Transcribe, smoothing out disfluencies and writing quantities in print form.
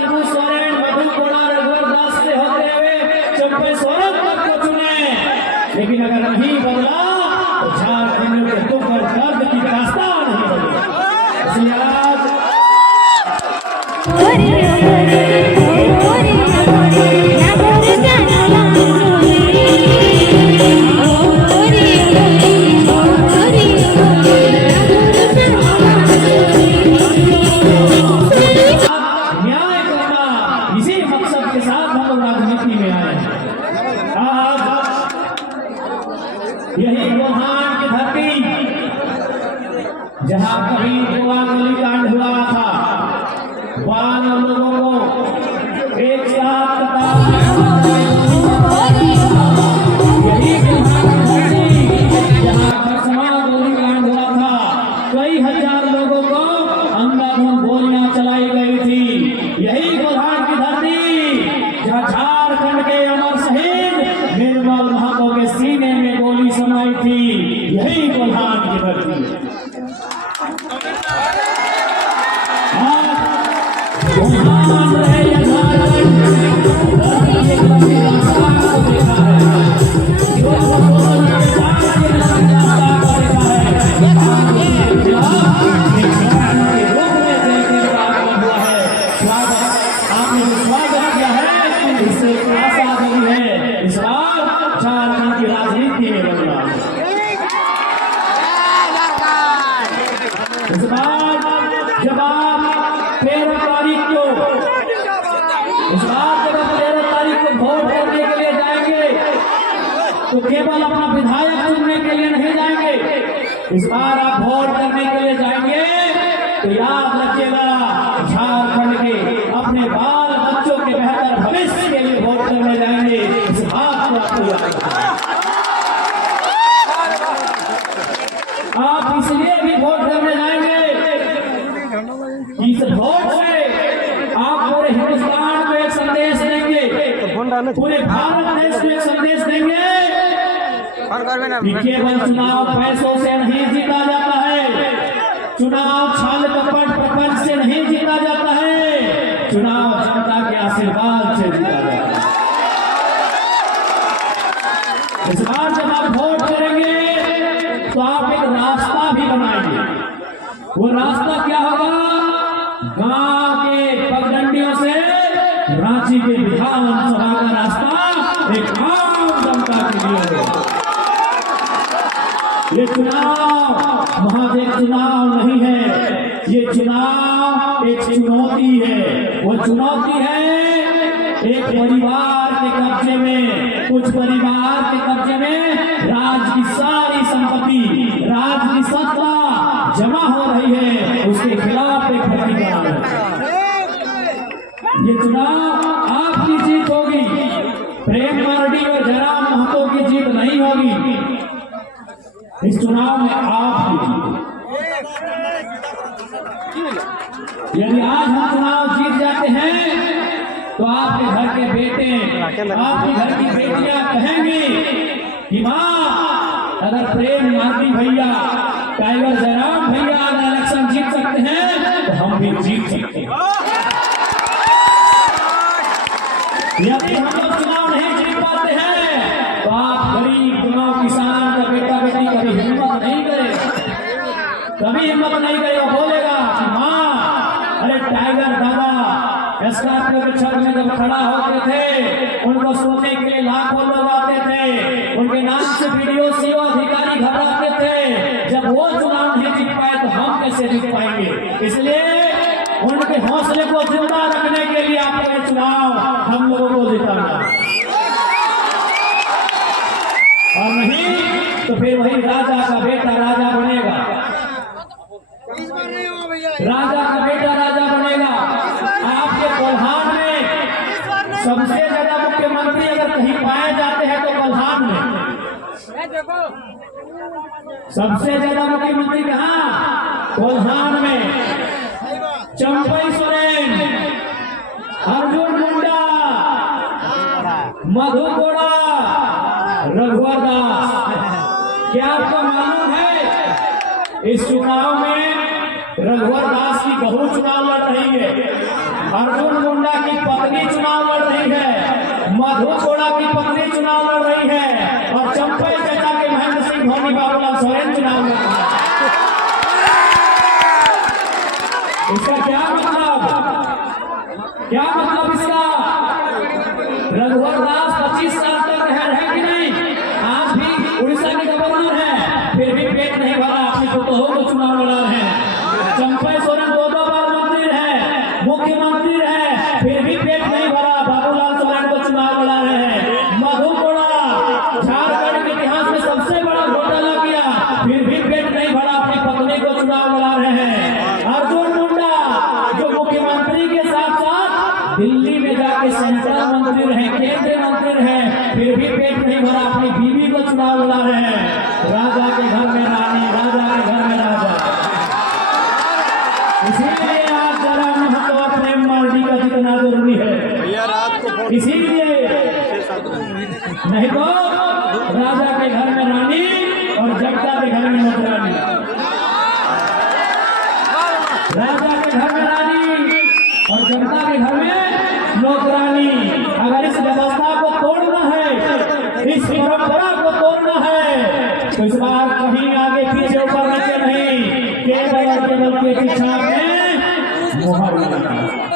शिबू सोरेन, मधु कोड़ा, रघुवर दास से होते हुए चंपे सोरेन तक को चुने, लेकिन अगर नहीं बदला तो झारखंड के दुख और दर्द की दास्तान नहीं बदली। इसलिए आज यही गोहान की धरती जहां कभी गोली कांड हुआ था, वहां लोगों को एक साथ यही गोहान की धरती जहां खरसमा गोली कांड हुआ था, कई हजार लोगों को अंधाधुंध गोलियां चलाई गई थी। यही गोहान की धरती जहां झारखंड के अमर शहीद निर्मल महतो के सीने में गोली समाई थी। यही गोहान की धरती गोहान रहे या झारखंड, धरती के कभी रास्ता को देखा है, जो सोचने के साथ ये रास्ता को देखा है। आपने जो स्वागत किया है इससे आशा बनी है, इस बार झारखंड की राजनीति में बदला। इस बार जब आप 13 तारीख को वोट करने के लिए जाएंगे तो केवल अपना विधायक चुनने के लिए नहीं जाएंगे। इस बार आप वोट करने के लिए जाएंगे तो याद रखिएगा, झारखंड के अपने बाल बच्चों के बेहतर भविष्य के लिए वोट करने जाएंगे। इस बात को आपको याद रखना। आप इसलिए भी वोट करने जाएंगे, इस वोट से आप पूरे हिंदुस्तान को एक संदेश देंगे, पूरे भारत देश को एक संदेश देंगे कि केवल चुनाव पैसों से नहीं जीता जाता है, चुनाव छल कपट प्रपंच से नहीं जीता जाता है, चुनाव जनता के आशीर्वाद से जीता जाता है। इस बार जब आप वोट करेंगे तो आप एक रास्ता भी बनाएंगे। वो रास्ता क्या होगा? गांव के पगडंडियों से रांची के विधानसभा का रास्ता एक आम जनता के लिए होगा। ये चुनाव महादेव चुनाव नहीं है, ये चुनाव एक चुनौती है। वो चुनौती है एक परिवार के कब्जे में, कुछ परिवार के कब्जे में राज की सारी संपत्ति, राज की सत्ता जमा हो रही है, उसके खिलाफ एक प्रतिकार है। ये चुनाव आपकी जीत होगी, प्रेम मार्डी और जयराम महतो की जीत नहीं होगी। इस चुनाव में आपकी जीत। यदि आज हम चुनाव जीत जाते हैं तो आपके घर के बेटे, आपके घर की बेटियां कहेंगी कि माँ, अगर प्रेम मार्डी भैया, टाइगर जयराम भैया अगर इलेक्शन जीत सकते हैं तो हम भी जीत सकते हैं। यदि हम लोग चुनाव नहीं जीत पाते हैं तो आप गरीब गांव किसान का बेटा बेटी कभी हिम्मत नहीं करेगा, कभी हिम्मत नहीं करेगा। बोलेगा कि माँ, अरे टाइगर दादा स्कॉर्पियो के छत में जब खड़ा होते थे, उनको सोने के लिए लाखों लोग आते थे, उनके नाम से वीडियो सीओ अधिकारी घबराते थे। जब वो चुनाव नहीं जीत पाए तो हम कैसे जीत पाएंगे? इसलिए उनके हौसले को जिंदा रखने के लिए आपको ये चुनाव हम लोगों को जिताना, और नहीं तो फिर वही राजा का बेटा राजा बनेगा, राजा का बेटा राजा बनेगा। आपके कोल्हान में सबसे ज्यादा मुख्यमंत्री अगर कहीं पाए जाते हैं तो कोल्हान में सबसे ज्यादा मुख्यमंत्री कहाँ? कोल्हान में। चंपई सोरेन, अर्जुन मुंडा, मधु कोड़ा, रघुवर दास। क्या आपको मालूम है इस चुनाव में रघुवर दास की बहू चुनाव लड़ रही है, अर्जुन मुंडा पत्नी चुनाव लड़ रही है, मधु कोड़ा की पत्नी चुनाव लड़ रही है, और चंपई चाचा के महेंद्र सिंह धोनी बाबूलाल सोरेन चुनाव लड़ रहे हैं। इसका क्या मतलब इसका? रघुवर दास 25 साल तक रहे कि नहीं? आज भी उड़ीसा के गवर्नर है, फिर भी पेट नहीं भरा, अपनी पुतों को चुनाव लड़ा रहे हैं। चंपई सोरेन 2 बार मंत्री है, मुख्यमंत्री है, फिर भी पेट नहीं भरा, बाबूलाल सोरेन को चुनाव लड़ा रहे हैं। मधु कोड़ा झारखंड के इतिहास में सबसे बड़ा घोटाला किया, फिर भी पेट नहीं भरा, अपनी पत्नी को चुनाव लड़ा रहे हैं। अर्जुन मुंडा जो मुख्यमंत्री के साथ साथ दिल्ली में जाके सेंट्रल मंत्री रहे, केंद्रीय मंत्री रहे, फिर भी पेट नहीं भरा, अपनी बीवी को चुनाव लड़ा रहे हैं। राजा के घर में रानी, राजा के घर में राजा। इसीलिए आज जरा महत्व अपने मर्जी का जितना जरूरी है, इसीलिए नहीं तो राजा के घर में रानी और जगता के घर में नौकरानी। राजा के घर में रानी और जनता के घर में नौकरानी। अगर इस व्यवस्था को तोड़ना है, इस परंपरा को तोड़ना है, तो इस बार कहीं आगे पीछे ऊपर नीचे नहीं, केवल और केवल के छाप में मोहर लगाना।